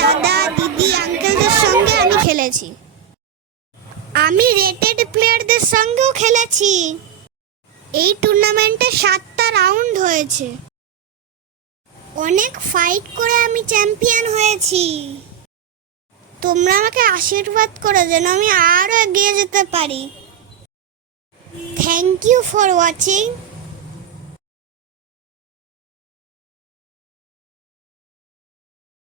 দাদা দিদি আঙ্কেলদের সঙ্গে আমি খেলেছি। আমি রেটেড প্লেয়ারদের সঙ্গেও খেলেছি। এই টুর্নামেন্টে 7টা রাউন্ড হয়েছে। অনেক ফাইট করে আমি চ্যাম্পিয়ন হয়েছি। তোমরা আমাকে আশীর্বাদ করো যেন আমি আরও এগিয়ে যেতে পারি। Thank you for watching.